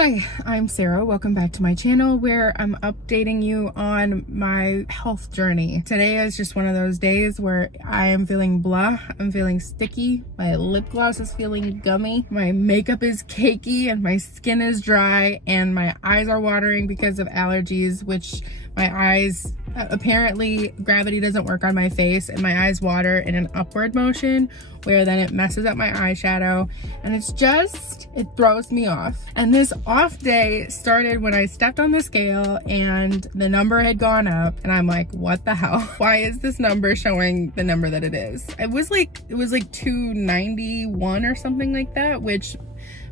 Hi, I'm Sarah. Welcome back to my channel where I'm updating you on my health journey. Today is just one of those days where I am feeling blah, I'm feeling sticky, my lip gloss is feeling gummy, my makeup is cakey, and my skin is dry, and my eyes are watering because of allergies, which my eyes, apparently gravity doesn't work on my face and my eyes water in an upward motion where then it messes up my eyeshadow, and it throws me off. And this off day started when I stepped on the scale and the number had gone up, and I'm like, what the hell? Why is this number showing the number that it is? It was like 291 or something like that, which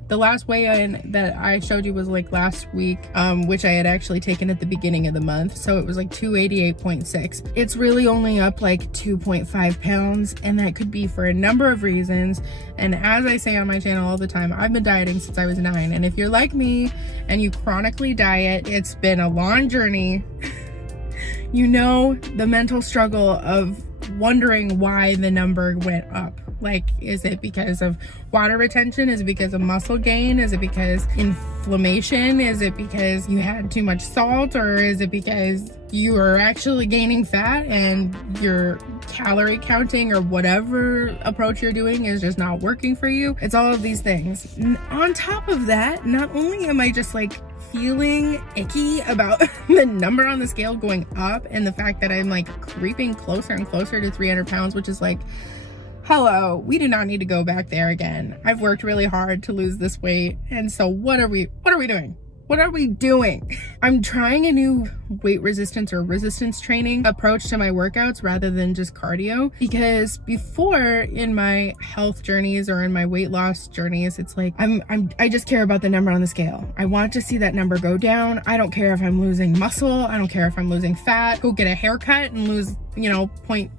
the last weigh-in that I showed you was like last week, which I had actually taken at the beginning of the month. So it was like 288.6. It's really only up like 2.5 pounds, and that could be for a number of reasons. And as I say on my channel all the time, I've been dieting since I was 9. And if you're like me and you chronically diet, it's been a long journey. You know the mental struggle of wondering why the number went up. Like, is it because of water retention? Is it because of muscle gain? Is it because inflammation? Is it because you had too much salt? Or is it because you are actually gaining fat and your calorie counting or whatever approach you're doing is just not working for you? It's all of these things. On top of that, not only am I just like feeling icky about the number on the scale going up and the fact that I'm like creeping closer and closer to 300 pounds, which is like, hello, we do not need to go back there again. I've worked really hard to lose this weight. And so what are we doing? What are we doing? I'm trying a new weight resistance or resistance training approach to my workouts rather than just cardio, because before in my health journeys or in my weight loss journeys, it's like I just care about the number on the scale. I want to see that number go down. I don't care if I'm losing muscle. I don't care if I'm losing fat. Go get a haircut and lose, you know, point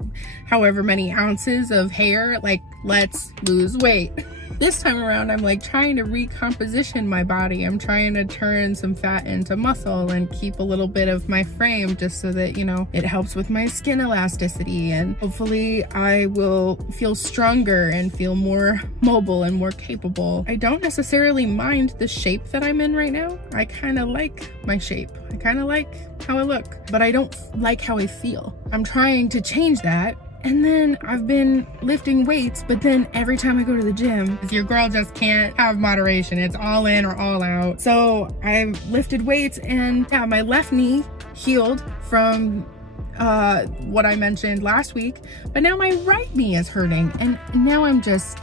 however many ounces of hair. Like, let's lose weight. This time around, I'm like trying to recomposition my body. I'm trying to turn some fat into muscle and keep a little bit of my frame just so that, you know, it helps with my skin elasticity, and hopefully I will feel stronger and feel more mobile and more capable. I don't necessarily mind the shape that I'm in right now. I kind of like my shape. I kind of like how I look, but I don't like how I feel. I'm trying to change that. And then I've been lifting weights, but then every time I go to the gym, your girl just can't have moderation. It's all in or all out. So I've lifted weights, and yeah, my left knee healed from what I mentioned last week, but now my right knee is hurting, and now I'm just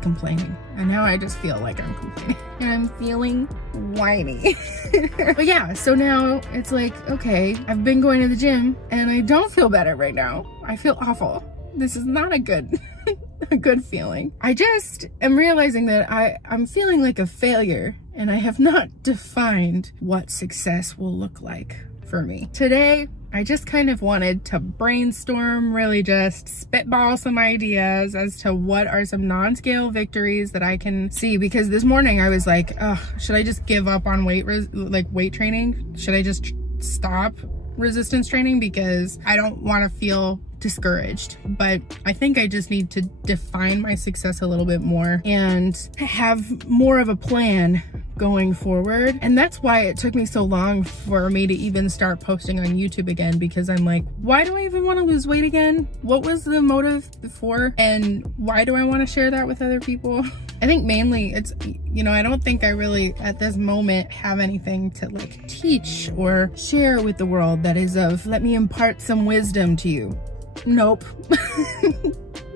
complaining. And now I just feel like I'm complaining and I'm feeling whiny. But yeah, so now it's like, okay, I've been going to the gym and I don't feel better right now. I feel awful. This is not a good feeling. I just am realizing that I'm feeling like a failure, and I have not defined what success will look like for me. Today, I just kind of wanted to brainstorm, really just spitball some ideas as to what are some non-scale victories that I can see, because this morning I was like, oh, should I just give up on weight training? Should I just stop resistance training because I don't want to feel discouraged? But I think I just need to define my success a little bit more and have more of a plan going forward. And that's why it took me so long for me to even start posting on YouTube again, because I'm like, why do I even want to lose weight again? What was the motive before, and why do I want to share that with other people? I think mainly it's, you know, I don't think I really at this moment have anything to like teach or share with the world that is of, let me impart some wisdom to you. Nope.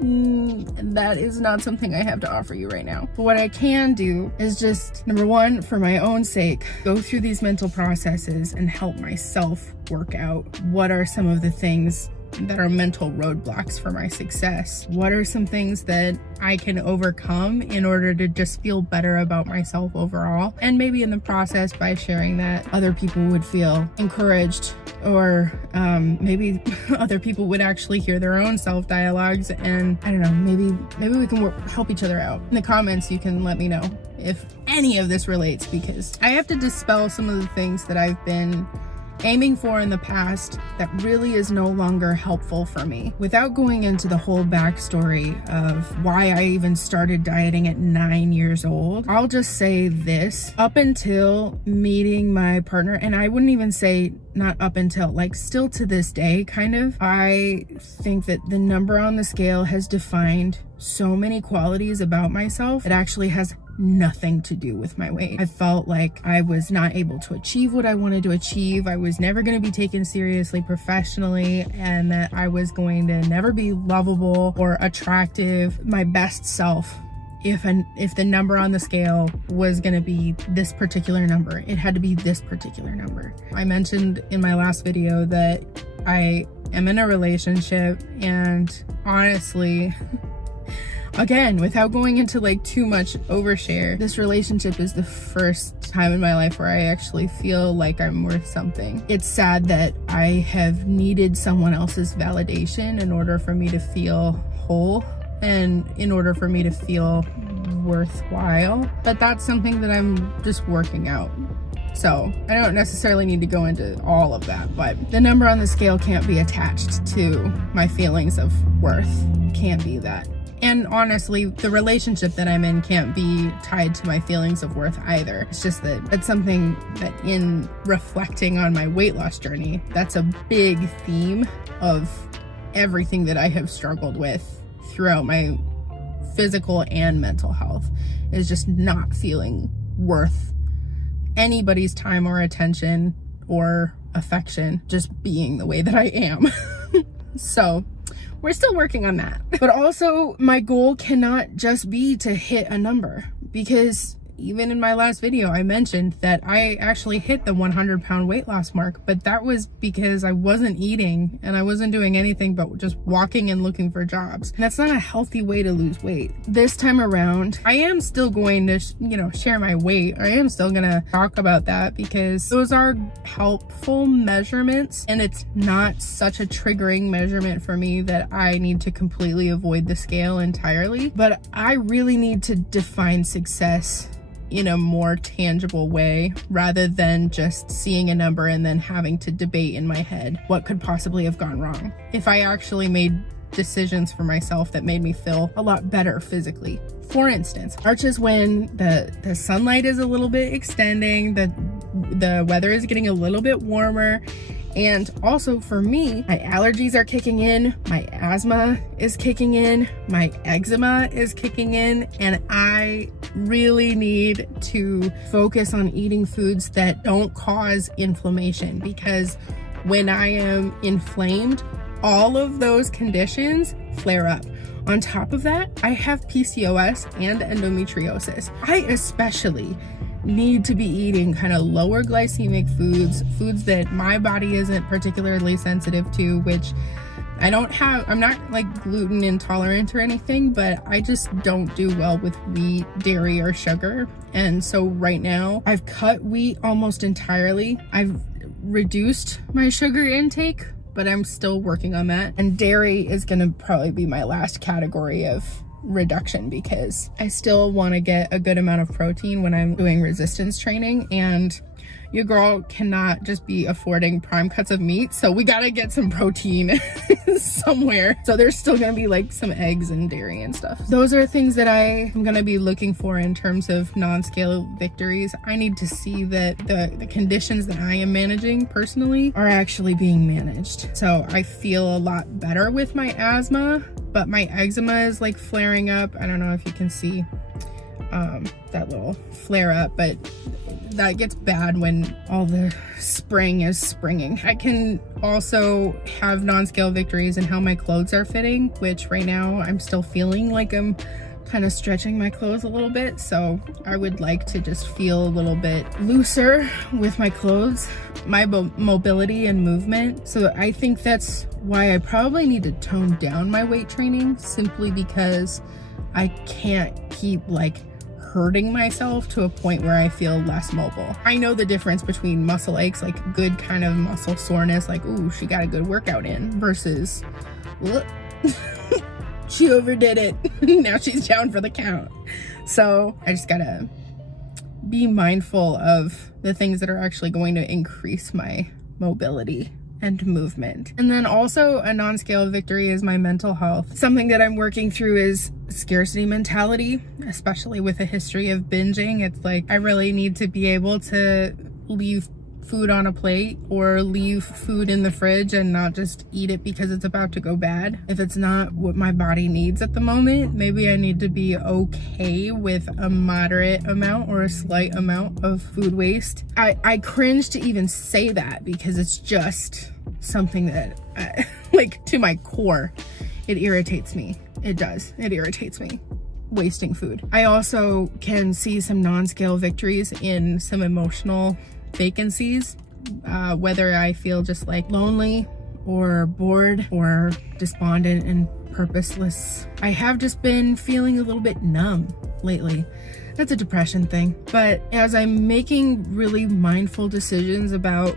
That is not something I have to offer you right now. But what I can do is just, number one, for my own sake, go through these mental processes and help myself work out what are some of the things that are mental roadblocks for my success. What are some things that I can overcome in order to just feel better about myself overall? And maybe in the process, by sharing that, other people would feel encouraged, or maybe other people would actually hear their own self-dialogues, and I don't know, maybe we can help each other out. In the comments, you can let me know if any of this relates, because I have to dispel some of the things that I've been aiming for in the past that really is no longer helpful for me. Without going into the whole backstory of why I even started dieting at 9 years old, I'll just say this. Up until meeting my partner, and I wouldn't even say not up until, like still to this day, kind of, I think that the number on the scale has defined so many qualities about myself. It actually has nothing to do with my weight. I felt like I was not able to achieve what I wanted to achieve. I was never going to be taken seriously professionally, and that I was going to never be lovable or attractive, my best self. If the number on the scale was going to be this particular number, it had to be this particular number. I mentioned in my last video that I am in a relationship, and honestly, again, without going into like too much overshare, this relationship is the first time in my life where I actually feel like I'm worth something. It's sad that I have needed someone else's validation in order for me to feel whole and in order for me to feel worthwhile. But that's something that I'm just working out. So I don't necessarily need to go into all of that, but the number on the scale can't be attached to my feelings of worth. It can't be that. And honestly, the relationship that I'm in can't be tied to my feelings of worth either. It's just that it's something that, in reflecting on my weight loss journey, that's a big theme of everything that I have struggled with throughout my physical and mental health, is just not feeling worth anybody's time or attention or affection, just being the way that I am. So we're still working on that. But also, my goal cannot just be to hit a number, because even in my last video, I mentioned that I actually hit the 100-pound weight loss mark, but that was because I wasn't eating and I wasn't doing anything but just walking and looking for jobs. And that's not a healthy way to lose weight. This time around, I am still going to, share my weight. I am still gonna talk about that because those are helpful measurements, and it's not such a triggering measurement for me that I need to completely avoid the scale entirely. But I really need to define success in a more tangible way, rather than just seeing a number and then having to debate in my head what could possibly have gone wrong. If I actually made decisions for myself that made me feel a lot better physically. For instance, March is when the sunlight is a little bit extending, the weather is getting a little bit warmer, and also for me, my allergies are kicking in, my asthma is kicking in, my eczema is kicking in, and I really need to focus on eating foods that don't cause inflammation, because when I am inflamed, all of those conditions flare up. On top of that, I have PCOS and endometriosis. I especially need to be eating kind of lower glycemic foods that my body isn't particularly sensitive to, which I'm not like gluten intolerant or anything, but I just don't do well with wheat, dairy, or sugar. And so right now I've cut wheat almost entirely. I've reduced my sugar intake, but I'm still working on that. And dairy is gonna probably be my last category of reduction, because I still want to get a good amount of protein when I'm doing resistance training, and your girl cannot just be affording prime cuts of meat, so we gotta get some protein somewhere. So there's still gonna be like some eggs and dairy and stuff. Those are things that I am gonna be looking for in terms of non-scale victories. I need to see that the conditions that I am managing personally are actually being managed. So I feel a lot better with my asthma, but my eczema is like flaring up. I don't know if you can see that little flare up, but that gets bad when all the spring is springing. I can also have non-scale victories in how my clothes are fitting, which right now I'm still feeling like I'm kind of stretching my clothes a little bit. So I would like to just feel a little bit looser with my clothes, my mobility and movement. So I think that's why I probably need to tone down my weight training, simply because I can't keep like hurting myself to a point where I feel less mobile. I know the difference between muscle aches, like good kind of muscle soreness, like, ooh, she got a good workout in, versus, she overdid it. Now she's down for the count. So I just gotta be mindful of the things that are actually going to increase my mobility and movement. And then also a non-scale victory is my mental health. Something that I'm working through is scarcity mentality, especially with a history of binging. It's like I really need to be able to leave food on a plate or leave food in the fridge and not just eat it because it's about to go bad. If it's not what my body needs at the moment, maybe I need to be okay with a moderate amount or a slight amount of food waste. I cringe to even say that because it's just something that like to my core, it irritates me. It does. It irritates me. Wasting food. I also can see some non-scale victories in some emotional vacancies, whether I feel just like lonely or bored or despondent and purposeless. I have just been feeling a little bit numb lately. That's a depression thing. But as I'm making really mindful decisions about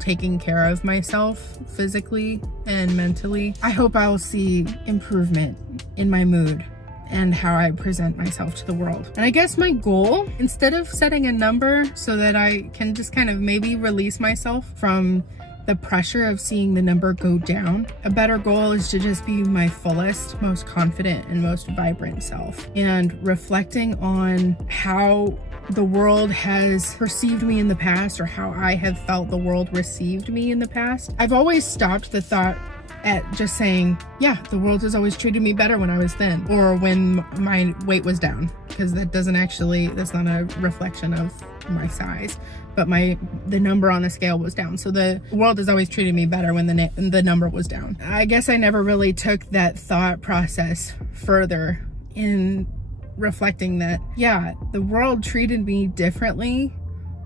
taking care of myself physically and mentally, I hope I'll see improvement in my mood and how I present myself to the world. And I guess my goal, instead of setting a number so that I can just kind of maybe release myself from the pressure of seeing the number go down, a better goal is to just be my fullest, most confident, and most vibrant self. And reflecting on how the world has perceived me in the past or how I have felt the world received me in the past. I've always stopped the thought at just saying, yeah, the world has always treated me better when I was thin or when my weight was down, because that's not a reflection of my size, but the number on the scale was down. So the world has always treated me better when the number was down. I guess I never really took that thought process further in reflecting that, yeah, the world treated me differently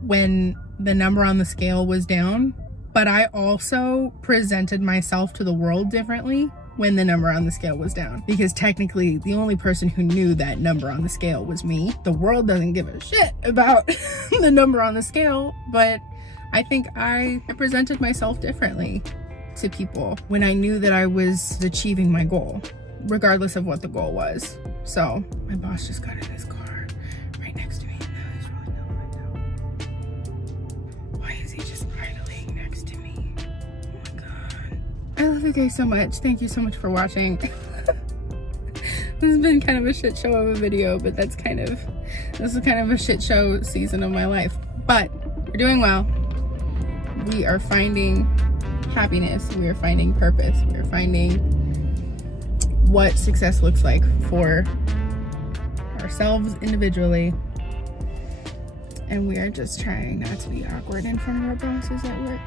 when the number on the scale was down, but I also presented myself to the world differently when the number on the scale was down, because technically the only person who knew that number on the scale was me. The world doesn't give a shit about the number on the scale, but I think I presented myself differently to people when I knew that I was achieving my goal, regardless of what the goal was. So my boss just got in his car right next to me. Now he's rolling down the window. Why is he just idling next to me? Oh my god. I love you guys so much. Thank you so much for watching. This has been kind of a shit show of a video, but this is kind of a shit show season of my life. But we're doing well. We are finding happiness. We are finding purpose. We are finding what success looks like for ourselves individually, and we are just trying not to be awkward in front of our bosses at work.